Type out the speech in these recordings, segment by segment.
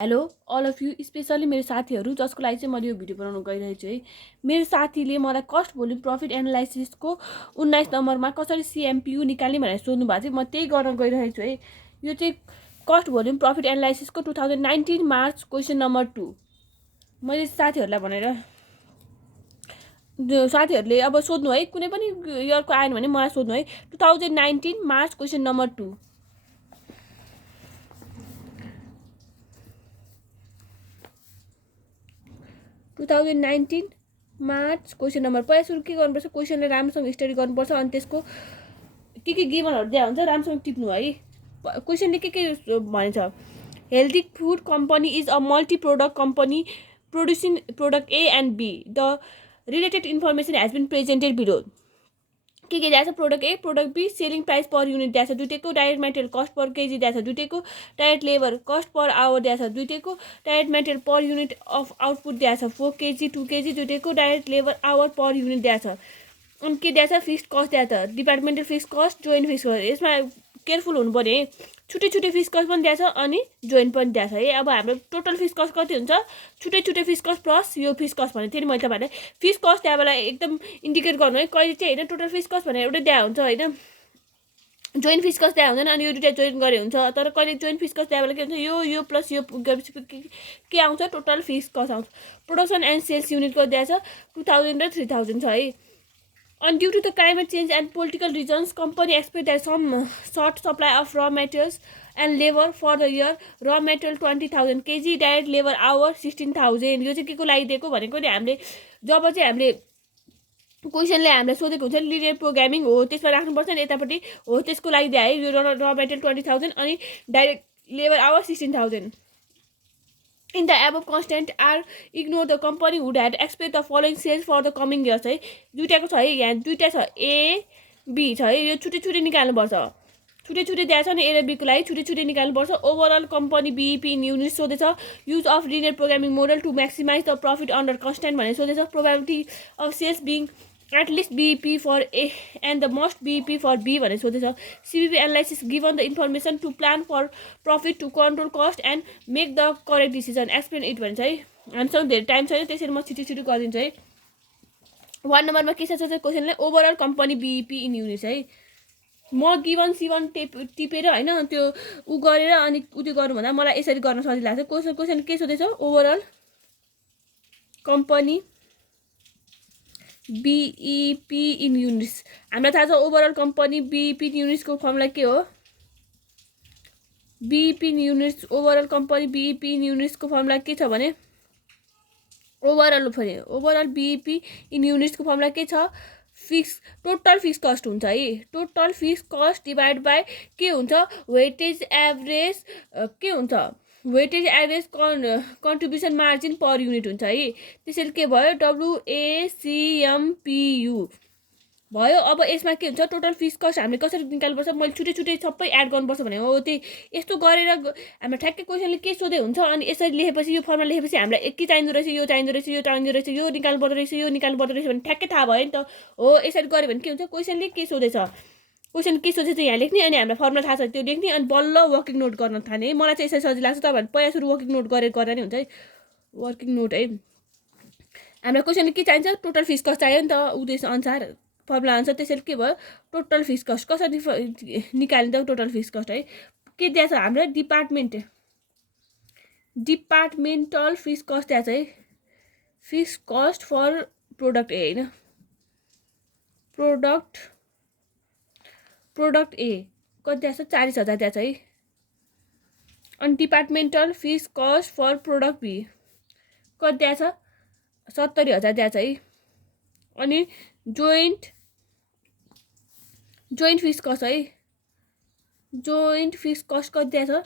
Hello all of you, specially मेरो साथीहरू जसको लागि चाहिँ मैले यो भिडियो बनाउन गइरहेको छु है। मेरो साथीले मलाई कस्ट भोल्युम प्रफिट एनालाइसिसको 19 नम्बरमा कसरी सिएमपियु निकाल्ने भनेर सोध्नु भएको थियो। म त्यही गर्न गइरहेको छु है। यो चाहिँ कस्ट भोल्युम प्रफिट एनालाइसिसको 2019 मार्च क्वेसन नम्बर 2 मैले साथीहरूलाई भनेर साथीहरूले अब सोध्नु है, कुनै पनि इयरको आएन भने मलाई सोध्नु है। 2019 March question number 2 2019 March question number. पहिला सुरु के गर्नुपर्छ, क्वेसनले राम्रोसँग स्टडी गर्नुपर्छ अनि त्यसको के गिभनहरू दिएको हुन्छ राम्रोसँग टिप्नु है। क्वेसनले के भन्छ, healthy food company is a multi product company producing product A and B, the related information has been presented below. के दिएको छ, product A product B selling price per unit दिएको छ दुईटैको, direct material cost per KG दिएको छ दुईटैको, direct labour cost per hour दिएको छ दुईटैको, direct material per unit of output दिएको छ 4 केजी 2 केजी दुईटैको, direct labour our per unit दिएको छ। अनि के दिएको छ, फिक्स्ड कस्ट दिएको छ, departmental fixed cost, joint fixed cost. यसमा केयरफुल हुनु पर्यो है, छुट्टै छुट्टै फिक्स्ड कस्ट पनि दिएको छ अनि जोइन्ट पनि दिएको छ है। अब हाम्रो टोटल फिक्स्ड कस्ट कति हुन्छ, छुट्टै छुट्टै फिक्स्ड कस्ट प्लस यो फिक्स्ड कस्ट भनेको थिएँ नि मैले तपाईँलाई। फिक्स्ड कस्ट त्यहाँबाट एकदम इन्डिकेट गर्नु है, कहिले चाहिँ होइन टोटल फिक्स्ड कस्ट भनेर एउटै दिएको हुन्छ होइन, जोइन्ट फिक्स्ड कस्ट दिएको हुँदैन अनि यो दुइटा जोइन गरे हुन्छ। तर कहिले जोइन्ट फिक्स्ड कस्ट दिएको के हुन्छ, यो प्लस यो गरेपछि के आउँछ, टोटल फिक्स्ड कस्ट आउँछ। प्रोडक्सन एन्ड सेल्स युनिटको दिएको छ 2000 र 3000 छ है। And due to the climate change and political reasons, company expect that some short supply of raw materials and labor for the year. Raw material 20,000 kg, direct labor hour 16,000। यो चाहिँ के को लागि दिएको भनेको नि, हामीले जब चाहिँ हामीले क्वेसनले हामीलाई सोधेको हुन्छ लिनियर प्रोग्रामिङ हो त्यसमा राख्नुपर्छ नि यतापट्टि हो, त्यसको लागि दिए है। यो र मेटेरियल 20,000 अनि direct labour our 16,000। In the above constant are ignore the company would have expect the following sales for the coming years है। दुईटाको छ है, यहाँ दुईटा छ ए बी छ है, यो छुट्टै छुट्टै निकाल्नुपर्छ। छुट्टै छुट्टै दिएको छ नि ए र बीको लागि छुट्टै छुट्टै निकाल्नुपर्छ। Overall company BEP in unit सोधेछ। Use of linear programming model to maximise the profit under constant भनेर सोधेछ। Probability of sales being at least BEP for A and the most BEP for B भनेर सोधेछ। CBP analysis given the information to plan for profit to control cost and make the correct decision, explain it भन्छ है। हामीसँग धेरै time छैन त्यसरी म छिटो छिटो गरिदिन्छु है। 1 नम्बरमा के छ क्वेसनले, overall company BEP in unit है। म गिभन सिभन टिपेर होइन त्यो उ गरेर अनि त्यो गर्नुभन्दा मलाई यसरी गर्न सजिलो लाग्छ। क्वेसन के सोधेछ, overall company BEP in units. हामीलाई थाहा छ ओभरअल कम्पनी बिइपी इन युनिट्सको फर्मुला के हो, BEP in units overall company BEP in युनिट्सको फर्मुला के छ भने ओभरअल बिइपी इन युनिट्सको फर्मुला के छ, टोटल फिक्स कस्ट हुन्छ है। Total fix cost divide by के हुन्छ, वेटेज एभरेज के हुन्छ, weightage average contribution margin per unit हुन्छ है। त्यसैले के भयो, WACMPU भयो। अब यसमा के हुन्छ, टोटल फिक्स कस्ट हामीले कसरी निकाल्नुपर्छ, मैले छुट्टै छुट्टै सबै एड गर्नुपर्छ भने हो। त्यही यस्तो गरेर हाम्रो ठ्याक्कै क्वेसनले के सोधे हुन्छ अनि यसरी लेखेपछि यो फर्मुला लेखेपछि हामीलाई के चाहिँदो रहेछ, यो चाहिँदो रहेछ, यो चाहिँदो रहेछ, यो निकाल्नु पर्दो रहेछ, यो निकाल्नु पर्दो रहेछ भने ठ्याक्कै थाहा भयो नि त हो। यसरी गऱ्यो भने के हुन्छ, क्वेसनले के सोधेछ, क्वेसन के सोधेछ यहाँ लेख्ने अनि हामीलाई फर्मुला थाहा छ त्यो लेख्ने अनि बल्ल वर्किङ नोट गर्न थाल्ने है। मलाई चाहिँ यसरी सजिलो लाग्छ, तपाईँहरू पहिला सुरु वर्किङ नोट गरेर नि हुन्छ है। वर्किङ नोट है, हामीलाई क्वेसनले के चाहिन्छ, टोटल फिक्स कस्ट चाहियो नि त उद्देश्य अनुसार फर्मुला अनुसार। त्यसैले के भयो, टोटल फिक्स कस्ट कसरी निकालिन्छ टोटल फिक्स कस्ट है। के दिएको छ हामीलाई, डिपार्टमेन्टल फिक्स कस्ट दिएको छ है। Fix cost for product A होइन, प्रोडक्ट ए कति दिएको छ, 40,000 दिएको छ है। अनि departmental fix cost for product B कति दिएको छ, 70,000 दिएको छ है। अनि जोइन्ट फिक्स कस्ट है, जोइन्ट फिक्स कस्ट कति दिएको छ,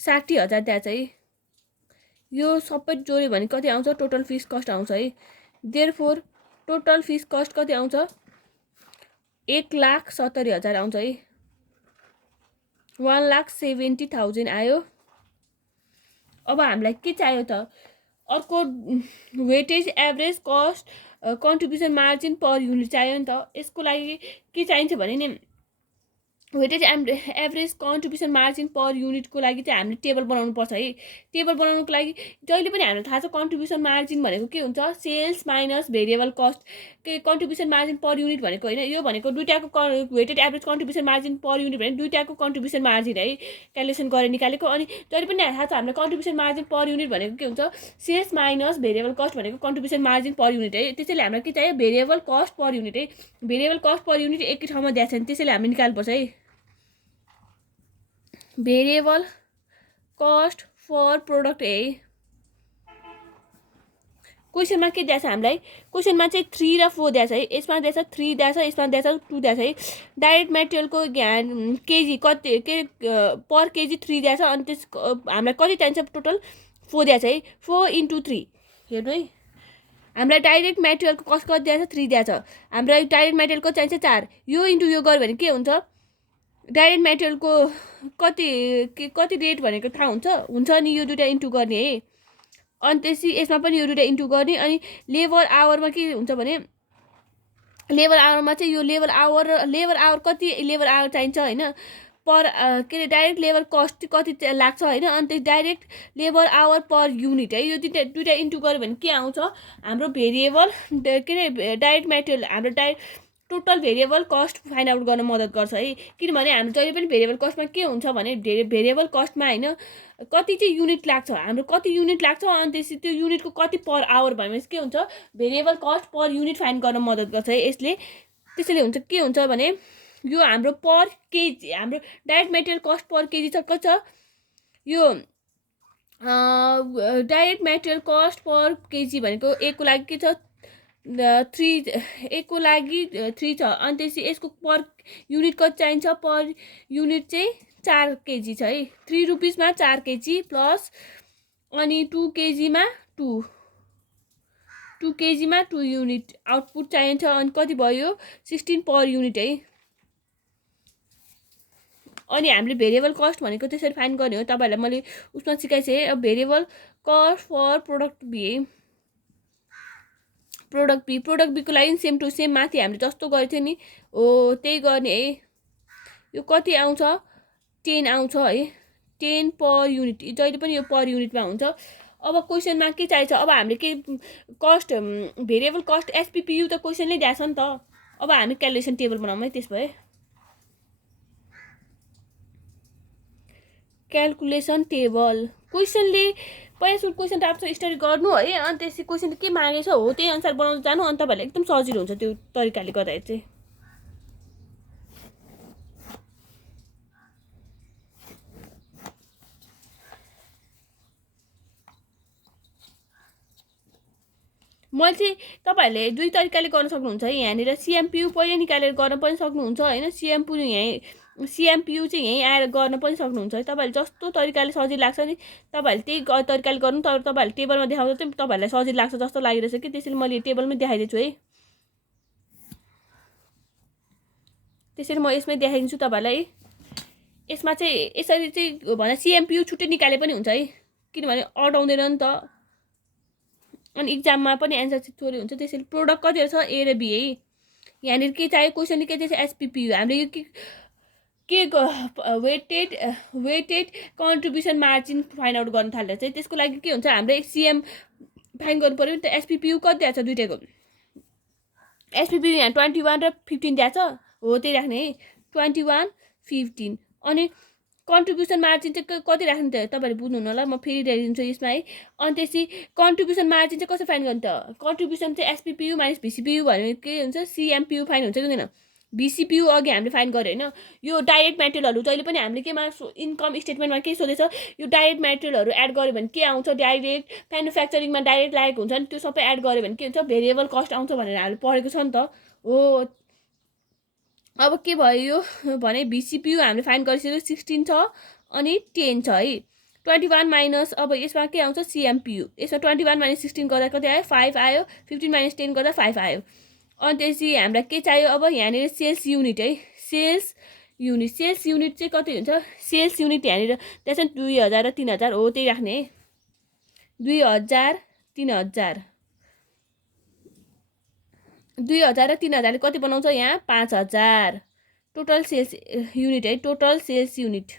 60,000 दिएको छ है। यो सबै जोड्यो भने कति आउँछ, टोटल फिक्स कस्ट आउँछ है। देयरफोर टोटल फिक्स कस्ट कति आउँछ, 1,70,000 आउँछ है। 1,70,000 आयो। अब हामीलाई के चाहियो त, अर्को weightage average cost contribution margin per unit चाहियो नि त। यसको लागि के चाहिन्छ भने नि वेटेड एभरेज कन्ट्रिब्युसन मार्जिन पर युनिटको लागि चाहिँ हामीले टेबल बनाउनु पर्छ है। टेबल बनाउनुको लागि जहिले पनि हामीलाई थाहा छ कन्ट्रिब्युसन मार्जिन भनेको के हुन्छ, सेल्स माइनस भेरिएबल कस्ट। के कन्ट्रिब्युसन मार्जिन पर युनिट भनेको होइन, यो भनेको दुईटाको weighted average contribution margin per unit भने दुईटाको कन्ट्रिब्युसन मार्जिन है क्यालकुलेसन गरेर निकालेको। अनि जहिले पनि थाहा छ हामीलाई कन्ट्रिब्युसन मार्जिन पर युनिट भनेको के हुन्छ, सेल्स माइनस भेरिएबल कस्ट भनेको कन्ट्रिब्युसन मार्जिन पर युनिट है। त्यसैले हामीलाई के चाहियो, भेरिएबल कस्ट पर युनिट है। भेरिएबल कस्ट पर युनिट एकै ठाउँमा दिएको छ नि, त्यसैले हामीले निकाल्नुपर्छ है। भेरिएबल कस्ट फर प्रोडक्ट है। क्वेसनमा के दिएको छ हामीलाई, क्वेसनमा चाहिँ 3 र 4 दिएको छ है। यसमा दिएको छ 3 दिएको छ, यसमा दिएको छ 2 दिएको छ है। डाइरेक्ट मेटेरियलको केजी कति के पर केजी 3 दिएको छ। अनि त्यस हामीलाई कति चाहिन्छ टोटल 4 दिएको छ है। 4 × 3 हेर्नु है, हामीलाई डाइरेक्ट मेटेरियलको कस्ट कति दिएको छ 3 दिएको छ। हामीलाई डाइरेक्ट मेटेरियलको चाहिन्छ 4। यो इन्टु यो गर्यो भने के हुन्छ, डाइरेक्ट मेटेरियलको कति रेट भनेको थाहा हुन्छ नि, यो दुइटा इन्टु गर्ने है। अनि त्यसपछि यसमा पनि यो दुइटा इन्टु गर्ने। अनि लेबर आवरमा के हुन्छ भने, लेबर आवरमा चाहिँ यो लेबर आवर कति लेबर आवर चाहिन्छ होइन, पर के अरे डाइरेक्ट लेबर कस्ट कति लाग्छ होइन। अनि त्यो direct labour our per unit है, यो दुइटा इन्टु गऱ्यो भने के आउँछ, हाम्रो भेरिएबल के अरे डाइरेक्ट मेटेरियल हाम्रो total variable cost find out गर्न मद्दत गर्छ है। किनभने हाम्रो जहिले पनि भेरिएबल कस्टमा के हुन्छ भने, भेरिएबल कस्टमा होइन कति चाहिँ युनिट लाग्छ, हाम्रो कति युनिट लाग्छ। अनि त्यसपछि त्यो युनिटको कति पर आवर भनेपछि के हुन्छ, variable cost per unit find गर्न मद्दत गर्छ है यसले। त्यसैले हुन्छ के हुन्छ भने, यो हाम्रो पर केजी, हाम्रो direct material cost per KG छ कति छ, यो direct material cost per KG भनेको एकको लागि के छ 3, एकको लागि 3 छ। अनि त्यसपछि यसको पर युनिट कति चाहिन्छ, पर युनिट चाहिँ 4 केजी छ है। 3 रुपिसमा 4 केजी प्लस अनि 2 केजीमा 2 केजीमा 2 युनिट आउटपुट चाहिन्छ। अनि कति भयो 16 पर युनिट है। अनि हामीले भेरिएबल कस्ट भनेको त्यसरी फाइन्ड गर्ने हो। तपाईँहरूलाई मैले उसमा सिकाइसकेँ। अब variable cost for product B है। प्रोडक्ट बीको लागि सेम टु सेम माथि हामीले जस्तो गरेको थियो नि हो त्यही गर्ने है। यो कति आउँछ 10 आउँछ है, 10 पर युनिट, जहिले पनि यो पर युनिटमा हुन्छ। अब क्वेसनमा के चाहिन्छ, अब हामीले के कस्ट भेरिएबल कस्ट एसपीपीयू त क्वेसनले दिएको छ नि त। अब हामी क्यालकुलेसन टेबल बनाऊँ है। त्यस भए क्यालकुलेसन टेबल क्वेसनले पहिला सुरु क्वेसन राम्रोसँग स्टडी गर्नु है। अनि त्यसपछि क्वेसन के मागेछ हो त्यही अनुसार बनाउनु जानु, अनि तपाईँहरूलाई एकदम सजिलो हुन्छ त्यो तरिकाले गर्दाखेरि चाहिँ। मैले चाहिँ तपाईँहरूले दुई तरिकाले गर्न सक्नुहुन्छ है। यहाँनिर सिएमपियू पहिले निकालेर गर्न पनि सक्नुहुन्छ होइन, सिएमपियू चाहिँ यहीँ आएर गर्न पनि सक्नुहुन्छ है। तपाईँहरूले जस्तो तरिकाले सजिलो लाग्छ नि तपाईँहरूले त्यही तरिकाले गर्नु। तर तपाईँहरूले टेबलमा देखाउँदा चाहिँ तपाईँहरूलाई सजिलो लाग्छ जस्तो लागिरहेछ कि, त्यसैले मैले टेबलमै देखाइदिन्छु है। त्यसरी म यसमै देखाइदिन्छु तपाईँहरूलाई। यसमा चाहिँ यसरी चाहिँ भन्दा सिएमपियू छुट्टै निकाले पनि हुन्छ है, किनभने अटाउँदैन नि त। अनि इक्जाममा पनि एन्सर चाहिँ थोरै हुन्छ। त्यसैले प्रोडक्ट कतिवटा छ ए र बी है। यहाँनिर के चाहियो क्वेसनले के चाहिन्छ एसपीपीयू। हामीले यो के weighted contribution margin find out गर्न थालेर चाहिँ त्यसको लागि के हुन्छ, हाम्रो सिएम फाइन्ड गर्नु पऱ्यो नि त। एसपीपीयू कति दिएको छ दुइटैको, एसपीपीयू यहाँ 21 र 15 दिएको छ हो, त्यही राख्ने है 21 15। अनि कन्ट्रिब्युसन मार्जिन चाहिँ कति राख्ने त तपाईँहरूले बुझ्नुहुन्न होला, म फेरि ल्याइदिन्छु यसमा है। अनि त्यसपछि कन्ट्रिब्युसन मार्जिन चाहिँ कसरी फाइन्ड गर्ने त, कन्ट्रिब्युसन चाहिँ एसपीपीयू माइनस भीसीपीयू भने के हुन्छ सिएमपीयू फाइन्ड हुन्छ कि हुँदैन। भीसीपीयू अघि हामीले फाइन्ड गऱ्यो होइन। यो डाइरेक्ट मेटेरियलहरू जहिले पनि हामीले केमा इन्कम स्टेटमेन्टमा के सोधेछ, यो डाइरेक्ट मेटेरियलहरू एड गऱ्यो भने के आउँछ, डाइरेक्ट म्यानुफ्याक्चरिङमा डाइरेक्ट लागेको हुन्छ नि त्यो सबै एड गऱ्यो भने के हुन्छ भेरिएबल कस्ट आउँछ भनेर हामीले पढेको छ नि त हो। अब के भयो यो भने भीसीपीयू हामीले फाइन्ड गरिसक्यो 16 छ अनि 10 छ है। 21 माइनस अब यसमा के आउँछ सिएमपीयू, यसमा 21 माइनस 16 गर्दा कति आयो 5 आयो, 15 माइनस 10 गर्दा 5 आयो। अनि त्यसपछि हामीलाई के चाहियो अब यहाँनिर सेल्स युनिट है, सेल्स युनिट चाहिँ कति हुन्छ, सेल्स युनिट यहाँनिर त्यसमा 2000 र 3000 हो त्यही राख्ने है। 2000 3000 2000 र 3000ले कति बनाउँछ यहाँ 5000। टोटल सेल्स युनिट है, total sales unit,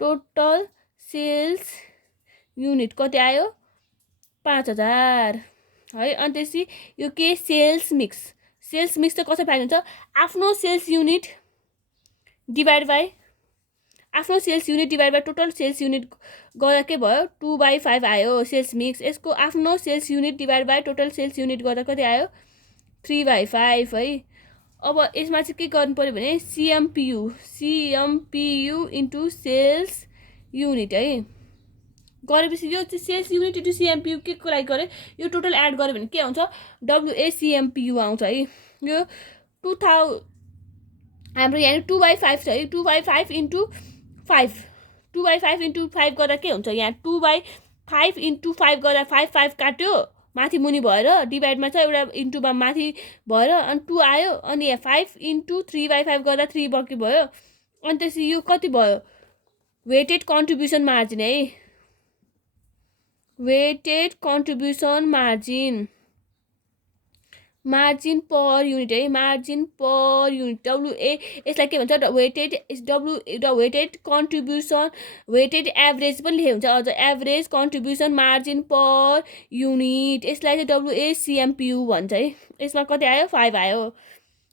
total sales unit कति आयो 5000 है। अनि त्यसपछि यो के सेल्स मिक्स, सेल्स मिक्स चाहिँ कसरी फाइल हुन्छ, आफ्नो सेल्स युनिट डिभाइड बाई आफ्नो sales unit divide by total sales unit गर्दा के भयो 2/5 आयो सेल्स मिक्स। यसको आफ्नो sales unit divide by total sales unit गर्दा कति आयो 3/5 है। अब यसमा चाहिँ के गर्नु पर्यो भने CMPU इन्टु सेल्स युनिट है गरेपछि यो चाहिँ सेल्स युनिट इन्टु CMPU के को लागि गर्यो, यो टोटल एड गर्यो भने के आउँछ WACMPU आउँछ है। यो 2000 हाम्रो यहाँ 2/5 छ है, 2/5 इन्टु 5, 2/5 इन्टु 5 गर्दा के हुन्छ, यहाँ 2/5 इन्टु 5 गर्दा 5 काट्यो माथि मुनि भएर, डिभाइडमा छ एउटा इन्टुमा माथि भएर अनि 2 आयो, अनि यहाँ 5 इन्टु 3/5 गर्दा 3 बकी भयो। अनि त्यसपछि यो कति भयो वेटेड कन्ट्रिब्युसन मार्जिन है, weighted contribution margin, margin per unit है, मार्जिन पर युनिट WA, यसलाई के भन्छ वेटेड कन्ट्रिब्युसन, वेटेड एभरेज पनि लेखे हुन्छ अझ, average contribution margin per unit, यसलाई चाहिँ WACMPU भन्छ है। यसमा कति आयो 5 आयो,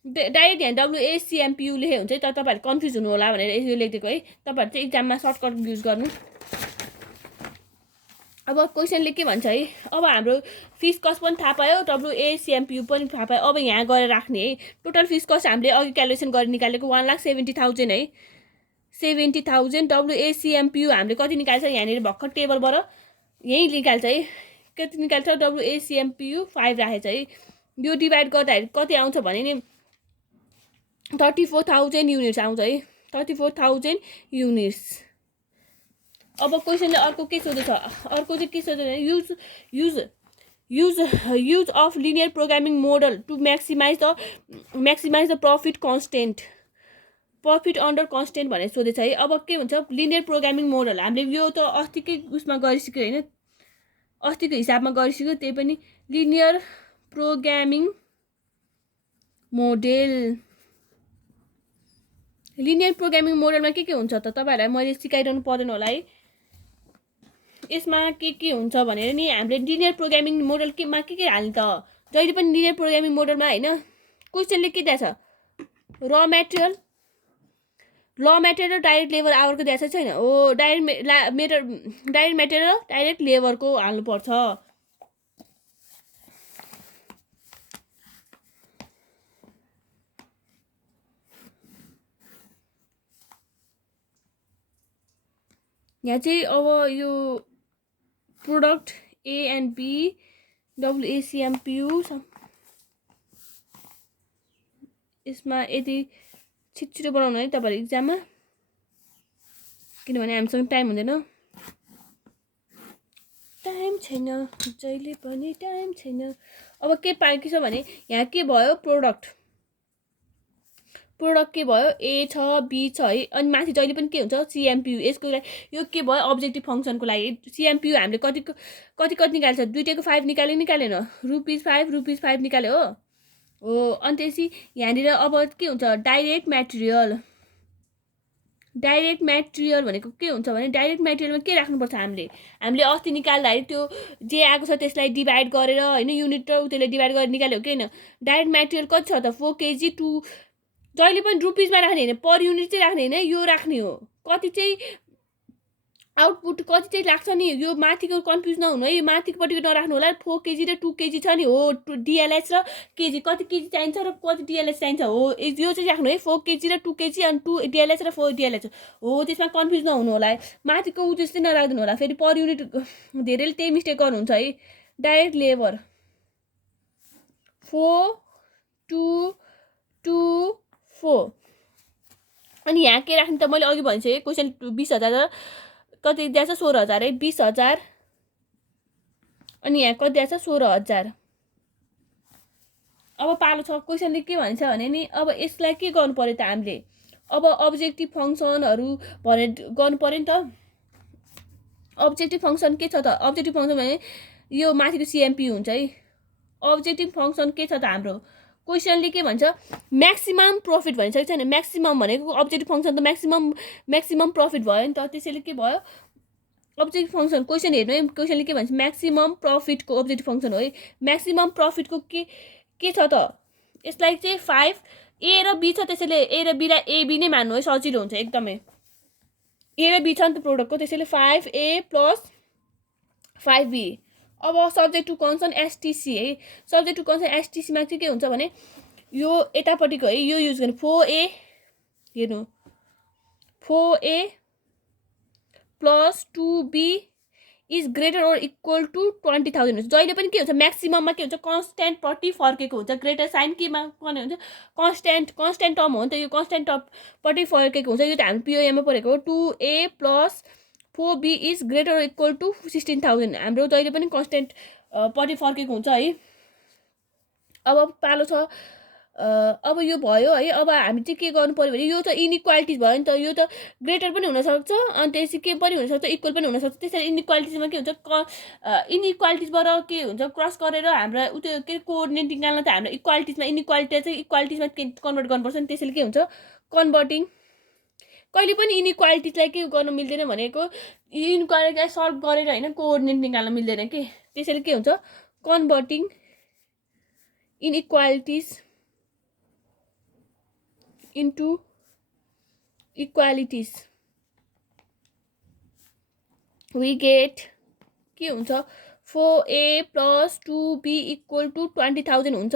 डाइरेक्ट यहाँ WACMPU लेखे हुन्छ है, तर तपाईँहरू कन्फ्युज हुनु होला भनेर यो लेखिदिएको है, तपाईँहरू चाहिँ इक्जाममा सर्टकट युज गर्नु। अब क्वेसनले के भन्छ है, अब हाम्रो फिस कस्ट पनि थाहा पायो, WACMPU पनि थाहा पायो। अब यहाँ गएर राख्ने है, टोटल फिस कस्ट हामीले अघि क्यालकुलेसन गरेर निकालेको 1,70,000 है, 70,000। WACMPU हामीले कति निकाल्छ यहाँनिर भर्खर टेबलबाट यही निकाल्छ है, कति निकाल्छ WACMPU 5 राखेछ है। यो डिभाइड गर्दाखेरि कति आउँछ भने नि 34,000 युनिट्स आउँछ है, 34,000 युनिट्स। अब क्वेसनले अर्को के सोधेछ, अर्को चाहिँ के सोधेछ use of linear programming model to maximise the profit constant, profit under constant भनेर सोधेछ है। अब के हुन्छ लिनियर प्रोग्रामिङ मोडल, हामीले यो त अस्तिकै उसमा गरिसक्यो होइन, अस्तिको हिसाबमा गरिसक्यो, त्यही पनि linear programming model, linear programming मोडलमा के हुन्छ त तपाईँहरूलाई मैले सिकाइरहनु पर्दैन होला है। यसमा के हुन्छ भनेर नि हामीले लिनियर प्रोग्रामिङ मोडल केमा के हाल्ने त, जहिले पनि लिनियर प्रोग्रामिङ मोडलमा होइन क्वेसनले के दिएछ र मेटेरियल डाइरेक्ट लेबर आवरको दिएको छैन हो, डाइरेक्ट मेटेरियल डाइरेक्ट लेबरको हाल्नुपर्छ। यहाँ चाहिँ अब यो product A and B WACMPU यसमा यदि छिटो बनाउनु है तपाईहरु एक्जाममा, किनभने हामीसँग टाइम हुँदैन, टाइम छैन, जहिले पनि टाइम छैन। अब के पाएकी छ भने यहाँ के भयो प्रोडक्ट के भयो A छ B छ है, अनि माथि जहिले पनि के हुन्छ CMPU, यसको लागि यो के भयो अब्जेक्टिभ फंक्सनको लागि CMPU हामीले कति निकाल्छ, दुईटैको 5 निकालेन, ₹5 निकाल्यो हो। अनि त्यसपछि यहाँनिर अब के हुन्छ डाइरेक्ट म्याटेरियल भनेको के हुन्छ भने डाइरेक्ट म्याटेरियलमा के राख्नुपर्छ हामीले अस्ति निकाल्दाखेरि त्यो जे आएको छ त्यसलाई डिभाइड गरेर हैन, युनिट र त्यसले डिभाइड गरेर निकाल्यो के हैन। डाइरेक्ट म्याटेरियल कति छ त 4 kg टु, जहिले पनि रुपीसमा राख्ने हैन, पर युनिट चाहिँ राख्ने हैन, यो राख्ने हो। कति चाहिँ आउटपुट कति चाहिँ लाग्छ नि, यो माथिको कन्फ्युज नहुनु है, यो माथिकोपट्टिको नराख्नु होला। 4 kg र 2 kg छ नि हो, DLH र केजी कति केजी चाहिन्छ र कति DLH चाहिन्छ हो, यो चाहिँ राख्नु है। 4 kg र 2 kg अनि 2 DLH र 4 DLH हो, त्यसमा कन्फ्युज नहुनु होला है। माथिको उ त्यस्तै नराख्दिनु होला, फेरि पर युनिट धेरैले त्यही मिस्टेक गर्नुहुन्छ है। डाइरेक्ट लेबर 4 2 2 4 अनि यहाँ के राख्नु त मैले अघि भनिसकेँ, क्वेसन 20,000 कति दिएछ 16,000 है, 20,000 अनि यहाँ कति दिएछ 16,000। अब पालो छ क्वेसनले के भन्छ भने नि अब यसलाई के गर्नु पर्यो त हामीले, अब अब्जेक्टिभ फंक्सनहरु भनेर गर्नु पर्यो नि त। अब्जेक्टिभ फंक्सन के छ त, अब्जेक्टिभ फंक्सन भने यो माथिको CMPU हुन्छ है। अब्जेक्टिभ फंक्सन के छ त हाम्रो क्वेसनले के भन्छ म्याक्सिमम प्रफिट भनिसकेको छैन म्याक्सिमम भनेको अब्जेक्टिभ फङ्सन त म्याक्सिमम प्रफिट भयो नि त त्यसैले के भयो अब्जेक्टिभ फङ्सन क्वेसन हेर्नु है क्वेसनले के भन्छ म्याक्सिमम प्रफिटको अब्जेक्टिभ फङ्सन हो है म्याक्सिमम प्रफिटको के छ त यसलाई चाहिँ 5 ए र बी छ त्यसैले ए र बीलाई एबी नै मान्नु है सजिलो हुन्छ एकदमै ए र बी छ नि त प्रोडक्टको त्यसैले 5A + 5B अब सब्जेक्ट टु कन्सर्न एसटिसी है सब्जेक्ट टु कन्सर्न एसटिसीमा चाहिँ के हुन्छ भने यो यतापट्टिको है यो युज गर्ने 4A हेर्नु 4A + 2B is greater or equal to 20,000 हुन्छ जहिले पनि के हुन्छ म्याक्सिमममा के हुन्छ कन्स्ट्यान्ट पट्टि फर्केको हुन्छ ग्रेटर साइन केमा पर्ने हुन्छ कन्स्ट्यान्ट टर्म हो नि त यो कन्स्ट्यान्ट टर्म पट्टि फर्केको हुन्छ यो त हामी पिओएममा पढेको हो 2A + 4B is greater or equal to 16,000 हाम्रो जहिले पनि कन्स्ट्यान्ट पट्टि फर्केको हुन्छ है अब पालो छ अब यो भयो है अब हामी चाहिँ के गर्नु पर्यो भने यो त इनइक्वालिटिज भयो नि त यो त ग्रेटर पनि हुनसक्छ अनि त्यसपछि के पनि हुनसक्छ इक्वल पनि हुनसक्छ त्यसरी इनइक्वालिटिजमा के हुन्छ इनइक्वालिटिजबाट के हुन्छ क्रस गरेर हाम्रो त्यो के कोअर्डिनेट निकाल्न त हाम्रो इक्वालिटिजमा इनइक्वालिटी चाहिँ इक्वालिटिजमा कन्भर्ट गर्नुपर्छ नि त्यसैले के हुन्छ कन्भर्टिङ कहिले पनि इनइक्वालिटिजलाई के गर्न मिल्दैन भनेको इनइक्वालिटीलाई सल्भ गरेर होइन कोअर्डिनेट निकाल्न मिल्दैन के त्यसैले के हुन्छ converting इनइक्वालिटिज into equalities we get के हुन्छ 4A + 2B = 20,000 हुन्छ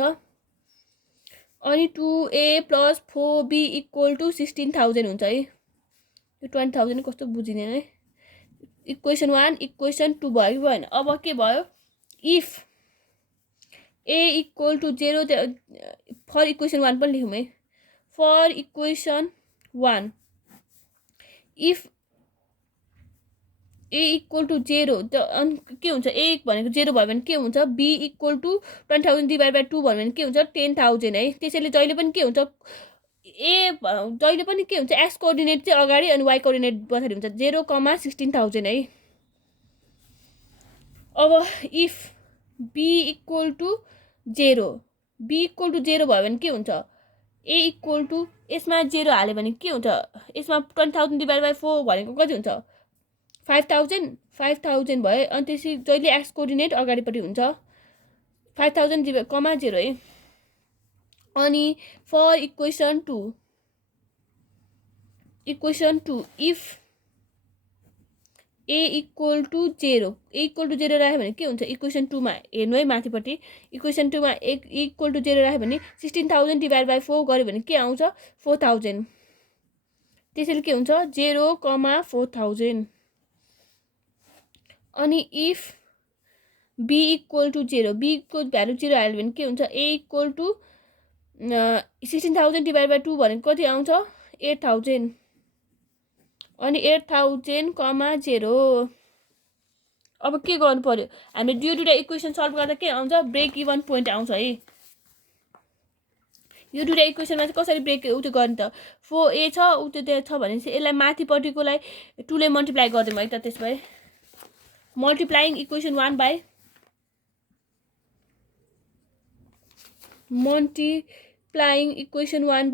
अनि 2A + 4B = 16,000 हुन्छ है यो 20,000 कस्तो बुझिदैन है इक्वेसन 1 इक्वेसन 2 भयो कि भएन अब के भयो इफ A = 0 फर इक्वेसन 1 पनि लेखौँ है For equation 1, if A = 0 के हुन्छ A भनेको 0 भयो भने के हुन्छ B = 20,000 / 2 भयो भने के हुन्छ 10,000 है त्यसैले जहिले पनि के हुन्छ A जहिले पनि के हुन्छ x कोअर्डिनेट चाहिँ अगाडि अनि y कोअर्डिनेट पछाडि हुन्छ 0, 16,000 है अब इफ B = 0 B = 0 भयो भने के हुन्छ A = यसमा 0 हाल्यो भने के हुन्छ यसमा 20,000 / 4 भनेको कति हुन्छ 5,000 भयो अनि त्यसै जहिले x कोअर्डिनेट अगाडिपट्टि हुन्छ 5,000 / 0 है अनि for equation 2 if A = 0 A = 0 राख्यो भने के हुन्छ इक्वेसन 2 मा हेर्नु है माथिपट्टि इक्वेसन 2 मा A = 0 राख्यो भने 16,000 / 4 गर्यो भने के आउँछ 4,000 त्यसैले के हुन्छ 0, 4,000 अनि इफ B = 0 B को भ्यालु 0 हाल्यो भने के हुन्छ A = 16,000 / 2 भनेको कति आउँछ 8,000 अनि 8,000, 0 अब के गर्नु पर्यो हामीले दुईटा इक्वेसन सल्भ गर्दा के आउँछ ब्रेक इभन पोइन्ट आउँछ है यो दुईटा इक्वेसनमा चाहिँ कसरी ब्रेक उयो गर्ने त 4A छ उयो त्यो छ भने चाहिँ यसलाई माथिपट्टिकोलाई 2 ले मल्टिप्लाई गरिदिउँ है त त्यसपछि multiplying equation 1 by multiplying equation 1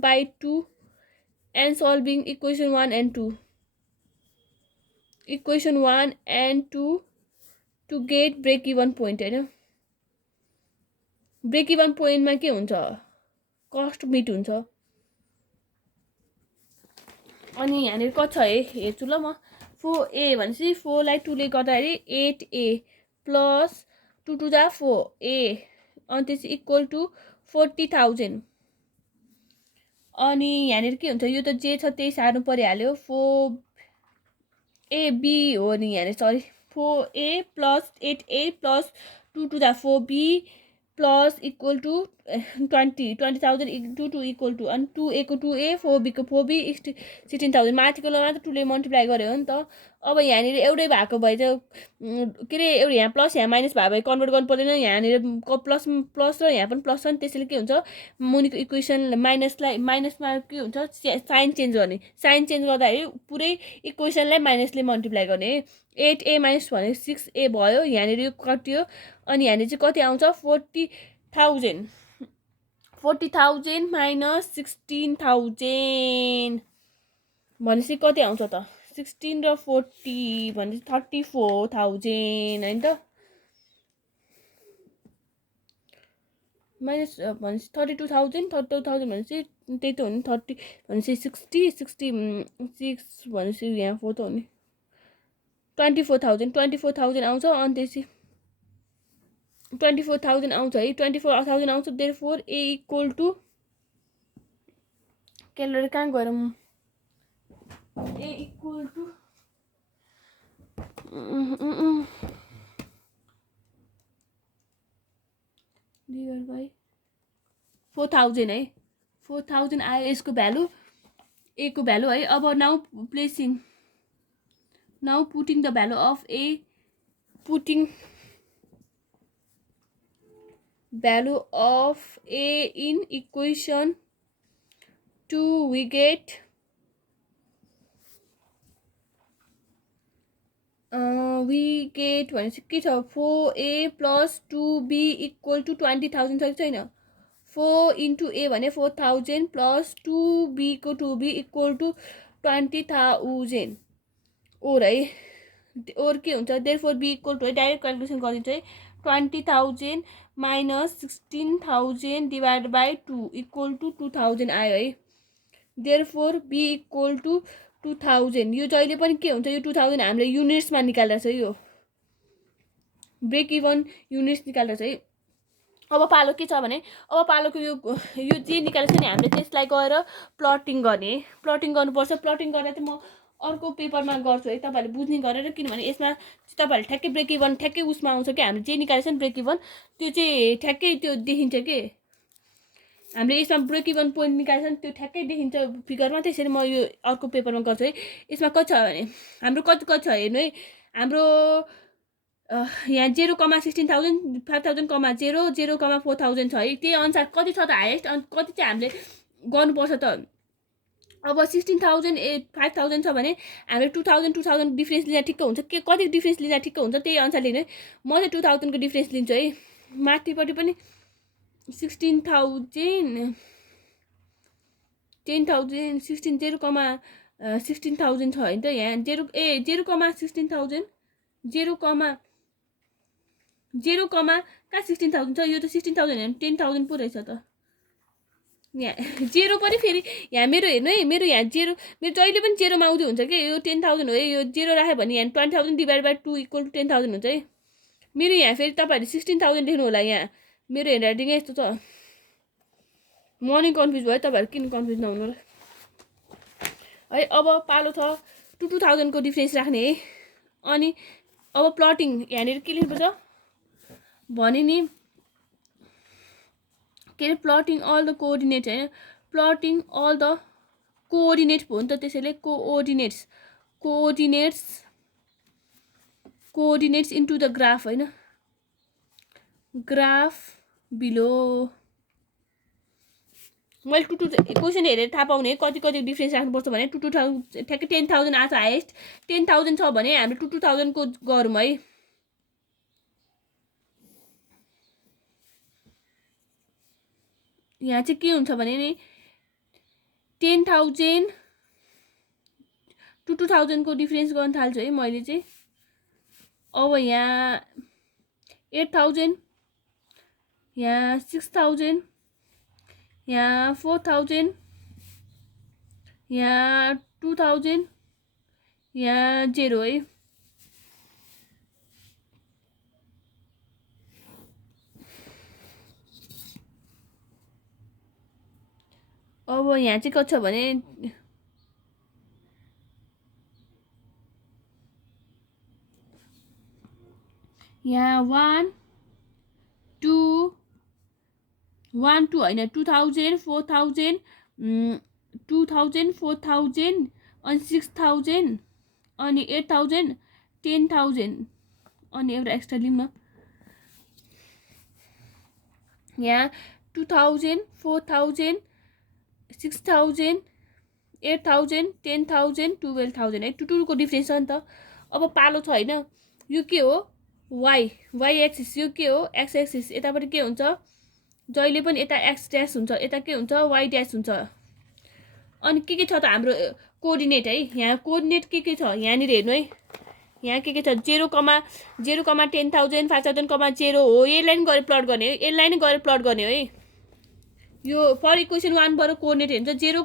by 2 and solving equation 1 and 2 to get break even point हैन ब्रेक इभन पोइन्टमा के हुन्छ कस्ट मिट हुन्छ अनि यहाँनिर कति छ है हेर्छु ल म 4A भनेपछि 4 लाई 2 ले गर्दाखेरि 8A + 2 to the 4A अनि त्यसै इक्वल टु 40,000 अनि यहाँनिर के हुन्छ यो त जे छ त्यही सार्नु परिहाल्यो 4AB हो नि यहाँनिर sorry 4A + 8A + 2 to the 4B plus equal to 20,000 into 2 equal to and 2A को 2A 4B को 4B 16,000 माथिको ल मात्र 2 ले मल्टिप्लाई गर्यो हो नि त अब यहाँनिर एउटै भएको भए चाहिँ के रे एउटा यहाँ प्लस यहाँ माइनस भयो भए कन्भर्ट गर्नु पर्दैन यहाँनिर प्लस र यहाँ पनि प्लस छ नि त्यसैले के हुन्छ मुनिको इक्वेसन माइनसमा के हुन्छ साइन चेन्ज गर्ने साइन चेन्ज गर्दाखेरि पुरै इक्वेसनलाई माइनसले मल्टिप्लाई गर्ने 8A - भने 6A भयो यहाँनिर यो कटियो अनि यहाँनिर चाहिँ कति आउँछ 1000 40,000 माइनस 16,000 भनेपछि कति आउँछ त 16 र 40 भनेपछि 34,000 हैन त माइनस भनेपछि 32,000 भनेपछि त्यही त हो नि 30 भनेपछि 60 6 भनेपछि यहाँ 4 त हो नि 24,000 आउँछ अनि त्यसपछि 24,000 आउँछ है 24,000 आउँछ therefore a equal to calculator कहाँ गएर a equal to divide by 4,000 है 4,000 आयो यसको भ्यालु a को भ्यालु है अब now putting the value of a putting value of a in equation 2 we get भनेपछि के छ 4a plus 2b equal to 20,000 छ कि छैन 4 into a भने 4,000 plus 2b को 2b equal to 20,000 और है और के हुन्छ therefore b equal to है डाइरेक्ट क्याल्कुलेसन गरिन्छ है 20,000 minus 16,000 divided by 2 equal to 2,000 आयो है therefore b equal to 2,000 यो जहिले पनि के हुन्छ यो 2,000 हामीले युनिट्समा निकालेर छ यो ब्रेक इभन युनिट्स निकालेर छ है अब पालो के छ भने अब पालोको यो जे निकालेछ नि हामीले त्यसलाई गएर प्लटिङ गर्ने प्लटिङ गर्नुपर्छ प्लटिङ गरेर चाहिँ म अर्को पेपरमा गर्छु है तपाईहरुले बुझ्ने गरेर किनभने यसमा तपाईहरुले ठ्याक्कै ब्रेक इभन ठ्याक्कै उसमा आउँछ के हामीले जे निकालेछ नि ब्रेक इभन त्यो चाहिँ ठ्याक्कै त्यो देखिन्छ के हामीले यसमा ब्रेक इभन पोइन्ट निकालेछ नि त्यो ठ्याक्कै देखिन्छ फिगरमा त्यसरी म यो अर्को पेपरमा गर्छु है यसमा कति छ भने हाम्रो कति छ हेर्नु है हाम्रो यहाँ 0,16,000 5,000, 0,4,000 छ है त्यही अनुसार कति छ त हाइएस्ट अनि कति चाहिँ हामीले गर्नुपर्छ त अब 16,000 5,000 छ भने हामीले 2,000 डिफरेन्स लिँदा ठिक्क हुन्छ के कति डिफरेन्स लिँदा ठिक्क हुन्छ त्यही अनुसार लिनु है म चाहिँ 2,000 को डिफरेन्स लिन्छु है माथिपट्टि पनि 16,000 10,000 16 0,16,000 छ हैन त यहाँ 0,16,000 0, कहाँ 16,000 छ यो त 16,000 हैन 10,000 पो रहेछ त यहाँ 0 पनि फेरि यहाँ मेरो हेर्नु है मेरो यहाँ 0 मेरो जहिले पनि 0 मा आउँदै हुन्छ के यो 10,000 हो है यो 0 राख्यो भने यहाँ 20,000 डिभाइड बाइ 2 इक्वल टु 10,000 हुन्छ है मेरो यहाँ फेरि तपाईहरुले 16,000 लेख्नु होला यहाँ मेरो ह्यान्डराइटिङ यस्तो छ मर्निङ कन्फ्युज भयो तपाईहरु किन कन्फ्युज नहुनु होला है अब पालो छ 2,000 को डिफरेन्स राख्ने है अनि अब प्लटिङ यहाँनिर के लेख्नुपर्छ भने नि के प्लटिङ अल द कोअर्डिनेट हैन प्लटिङ अल द कोअर्डिनेट हो नि त त्यसैले कोअर्डिनेट्स इन्टु द ग्राफ हैन ग्राफ बिलो मैले क्वेसन हेरेर थाहा पाउने कति डिफरेन्स राख्नुपर्छ भने 2,000 ठ्याक्कै 10,000 आछ हाइएस्ट 10,000 छ भने हामीले 2,000 को गरौँ है यहाँ चाहिँ के हुन्छ भने नि 10,000 2,000 को डिफरेन्स गर्न थाल्छु है मैले चाहिँ अब यहाँ 8,000 यहाँ 6,000 यहाँ 4,000 यहाँ 2,000 यहाँ 0 है अब यहाँ चाहिँ कति छ भने यहाँ 1 2 हैन 2,000 4,000 2,000 4,000 अनि 6,000 अनि 8,000 10,000 अनि एउटा एक्स्ट्रा लिउँ न यहाँ 2,000 4,000 6,000 8,000 10,000 12,000 है 2 को डिफरेन्स छ नि त अब पालो छ हैन यो के हो y एक्सिस यो के हो x एक्सिस यतापट्टि के हुन्छ जहिले पनि यता एक्स ड्यास हुन्छ, यता के हुन्छ वाइ ड्यास हुन्छ। अनि के छ त हाम्रो कोअर्डिनेट है, यहाँ कोअर्डिनेट के छ यहाँनिर हेर्नु है, यहाँ के छ 0, 10,000, 5,000, 0 हो। यसलाई नि गएर प्लट गर्ने है, यसलाई नि गएर प्लट गर्ने है। यो फर इक्वेसन 1 बाट कोअर्डिनेट हुन्छ 0,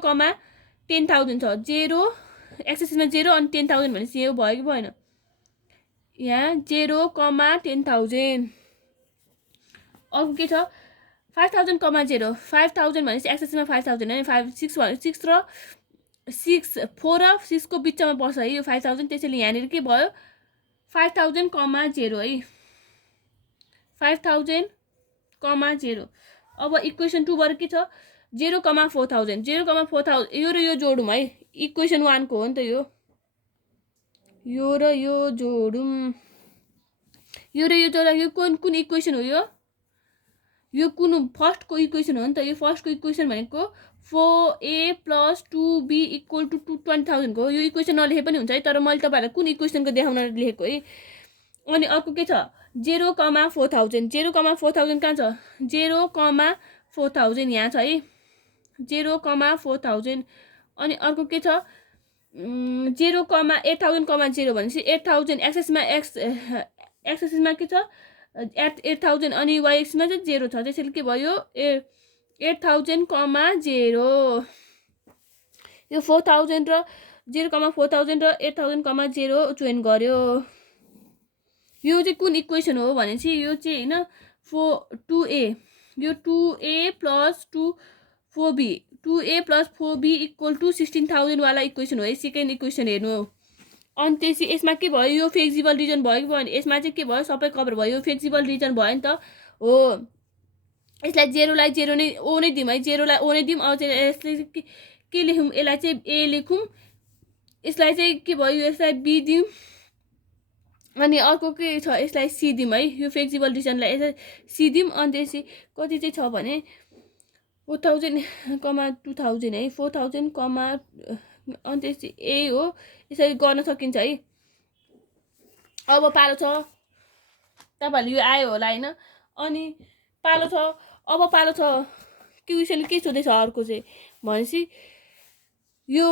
10,000 छ, 0 एक्सेसमा 0 अनि 10,000 भनेपछि यो भयो कि भएन, यहाँ 0, 10,000। अर्को के छ 5,000, 0 5,000 भनेपछि एक्सेसमा 5,000 है, 6 र 4 र 6 को बिचमा पर्छ है यो 5,000। त्यसैले यहाँनिर के भयो 5,000, 0 है, 5,000, 0। अब इक्वेसन 2 बाट के छ 0, 4,000, 0, 4,000 यो र यो जोडौँ है, इक्वेसन 1 को हो नि त यो र यो जोडौँ, यो र यो जोडा, यो कुन इक्वेसन हो, यो कुन फर्स्टको इक्वेसन हो नि त। यो फर्स्टको इक्वेसन भनेको 4a + 2b = 20,000 को। यो इक्वेसन नलेखे पनि हुन्छ है, तर मैले तपाईहरुलाई कुन इक्वेसनको देखाउन लेखेको है। अनि अर्को के छ 0, 4,000, 0, 4,000 कहाँ छ 0, 4,000 यहाँ छ है, 0, 4,000। अनि अर्को के छ 0, 8,000, 0 भनेपछि 8,000 एक्सेसमा के छ 8,000 अनि वाइ एक्समा चाहिँ 0 छ। त्यसैले के भयो 8,000, 0। यो 4,000 र 0, 4,000 र 8,000, 0 जोइन गर्यो। यो चाहिँ कुन इक्वेसन हो भनेपछि यो चाहिँ हैन 2a, यो 2a + 4b, 2a + 4b = 16,000 वाला इक्वेसन हो है, सेकेन्ड इक्वेसन हेर्नु। अनि त्यसै यसमा के भयो यो फ्लेक्सिबल रिजन भयो कि भएन, यसमा चाहिँ के भयो सबै कभर भयो, यो फ्लेक्सिबल रिजन भयो नि त हो। यसलाई 0 लाई 0 नै ओ नै दिउँ है, 0 लाई ओ नै दिउँ। अब चाहिँ यसले के लेखौँ, यसलाई चाहिँ a लेखौँ, यसलाई चाहिँ के भयो यसलाई b दिउँ, अनि अर्को के छ यसलाई c दिउँ है, यो फ्लेक्सिबल रिजनलाई यसलाई c दिउँ। अनि त्यसै कति चाहिँ छ भने 4,000, 2,000 है, 4,000, अनि त्यसै a हो, यसरी गर्न सकिन्छ है। अब पालो छ तपाईहरुले यो आयो होला हैन, अनि पालो छ अब पालो छ क्वेसन के सोधेछ अर्को चाहिँ भनेपछि यो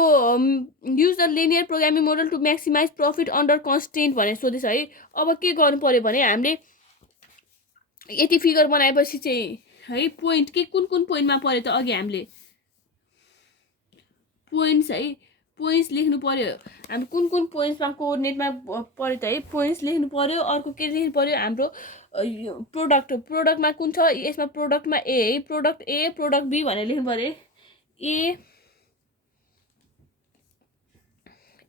use the linear programming model to maximise profit under constraint भनेर सोधेछ है। अब के गर्नु पर्यो भने हामीले यति फिगर बनाएपछि चाहिँ है पोइन्ट के कुन पोइन्टमा पर्यो त, अघि हामीले पोइन्ट्स है, पोइन्ट्स लेख्नु पर्यो, हामी कुन पोइन्ट्समा कोअर्डिनेटमा पर्यो त है, पोइन्ट्स लेख्नु पर्यो। अर्को के लेख्नु पर्यो हाम्रो प्रोडक्टमा कुन छ, यसमा प्रोडक्टमा ए है, प्रोडक्ट ए प्रोडक्ट बी भनेर लेख्नु पर्यो।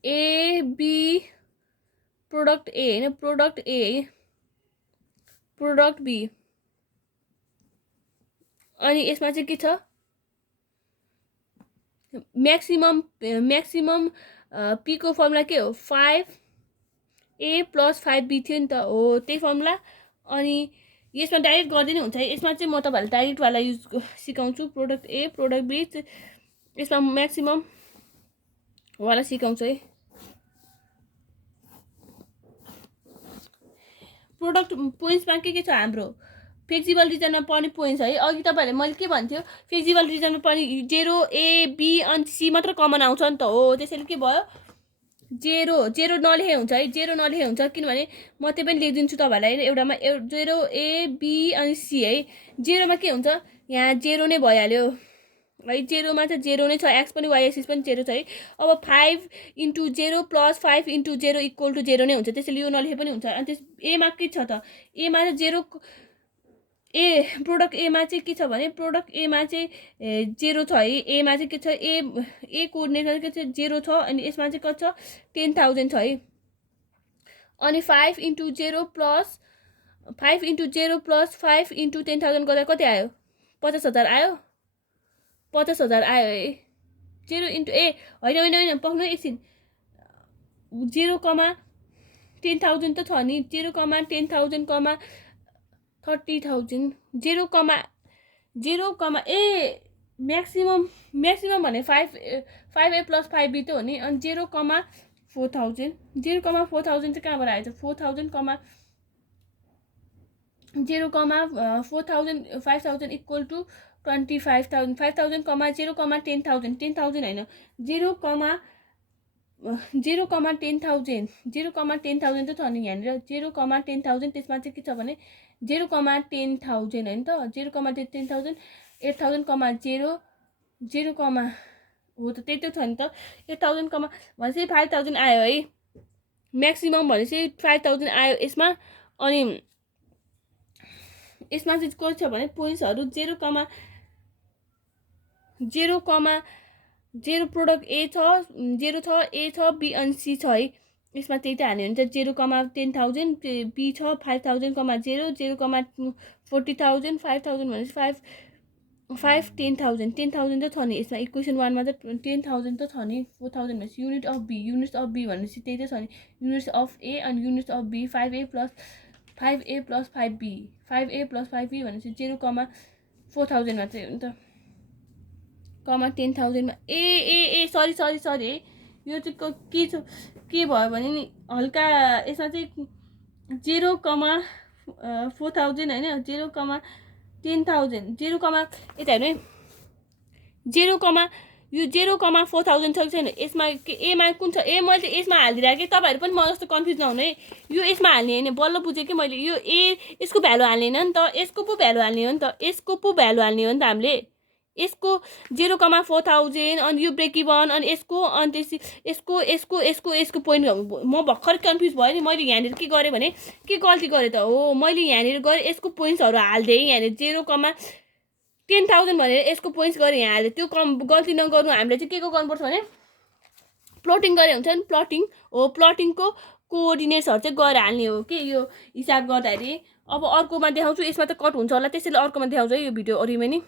ए बी प्रोडक्ट ए हैन, प्रोडक्ट ए है, प्रोडक्ट बी। अनि यसमा चाहिँ के छ म्याक्सिमम पी को फर्मुला के हो 5a + 5b थियो नि त हो, त्यही फर्मुला। अनि यसमा डाइरेक्ट गर्दै नै हुन्छ है, यसमा चाहिँ म तपाईहरुलाई डाइरेक्ट वाला युज सिकाउँछु, प्रोडक्ट ए प्रोडक्ट बी, यसमा म्याक्सिमम वाला सिकाउँछु है। प्रोडक्ट पोइन्ट्समा के छ हाम्रो फ्लेक्सिबल रिजनमा पर्ने पोइन्ट्स है। अघि तपाईहरुले मैले के भन्थ्यो फ्लेक्सिबल रिजनमा पर्ने 0 a b अनि c मात्र कमन आउँछ नि त हो। त्यसैले के भयो 0 नलेखे हुन्छ है, 0 नलेखे हुन्छ, किनभने म त्यही पनि लेखिदिन्छु तपाईहरुलाई एउटामा 0 a b अनि c है। 0 मा के हुन्छ यहाँ 0 नै भइहाल्यो है, 0 मा चाहिँ 0 नै छ, x पनि y एक्सिस पनि 0 छ है। अब 5 × 0 + 5 × 0 = 0 नै हुन्छ, त्यसैले यो नलेखे पनि हुन्छ। अनि त्यस a मा के छ त, a मा चाहिँ 0 ए प्रोडक्ट ए मा चाहिँ के छ भने प्रोडक्ट ए मा चाहिँ 0 छ है, ए मा चाहिँ के छ ए कोअर्डिनेट के छ 0 छ, अनि यसमा चाहिँ कति छ 10,000 छ है। अनि 5 × 0 + 5 × 0 + 5 × 10,000 गर्दा कति आयो 50,000 आयो, 50,000 आयो है। 0 × ए होइन पक्नु एकछिन, 0, 10,000 त छ नि, 0, 10,000, 30,000, 0, ए म्याक्सिमम भने 5a + 5b त हो नि। अनि 0, 4,000, 0, 4,000 चाहिँ कहाँबाट आएछ 4,000, 0,4000 5000 इक्वल टु 25,000 5000 0,10,000 10,000 होइन 0,10,000 0,10,000 त छ नि यहाँनिर 0,10,000 त्यसमा चाहिँ के छ भने 0,10,000 होइन त 0,10,000 8,000 0 0 हो त त्यही त छ नि त 8,000 भनेपछि 5,000 आयो है म्याक्सिमम भनेपछि 5,000 आयो यसमा अनि यसमा चाहिँ के छ भने पोइन्ट्सहरू 0 प्रोडक्ट ए छ 0 छ ए छ बी अनि सी छ है यसमा त्यही त हाल्यो भने चाहिँ 0,10,000 बी छ 5,000 0 0,40,000 5,000 भनेपछि 5 10,000 10,000 त छ नि यसमा इक्वेसन 1 मा चाहिँ 10,000 त छ नि 4,000 भनेपछि युनिट अफ बी भनेपछि त्यही त छ नि युनिट्स अफ ए अनि units of B 5a plus 5b 5a plus 5b भनेपछि 0,4,000 मा चाहिँ हो नि त 10,000 मा ए सरी है यो चाहिँ के भयो भने नि हल्का यसमा चाहिँ 0,4,000 होइन 0,10,000 यता हेर्नु है 0, यो 0,4,000 छ कि छैन यसमा एमा कुन छ ए मैले चाहिँ यसमा हालिदिरहेको कि तपाईँहरू पनि म जस्तो कन्फ्युज नहुनु है यो यसमा हाल्ने होइन बल्ल बुझेँ कि मैले यो यसको भ्यालु हाल्ने होइन नि त यसको पो भ्यालु हाल्ने हो नि त यसको पो भ्यालु हाल्ने हो नि त हामीले यसको 0,4,000 अनि यो ब्रेक इभन अनि यसको अनि त्यसपछि यसको पोइन्ट म भर्खर कन्फ्युज भयो नि मैले यहाँनिर के गरेँ भने के गल्ती गरेँ त हो मैले यहाँनिर गरेँ यसको पोइन्ट्सहरू हाल्दै यहाँनिर 0,10,000 भनेर यसको पोइन्ट्स गरेँ यहाँ हाल्दै त्यो गल्ती नगर्नु हामीले चाहिँ के गर्नुपर्छ भने प्लटिङ गरे हुन्छ नि प्लटिङको कोअर्डिनेट्सहरू चाहिँ गएर हाल्ने हो कि यो हिसाब गर्दाखेरि अब अर्कोमा देखाउँछु यसमा त कट हुन्छ होला त्यसैले अर्कोमा देखाउँछु है यो भिडियो अरूमा नि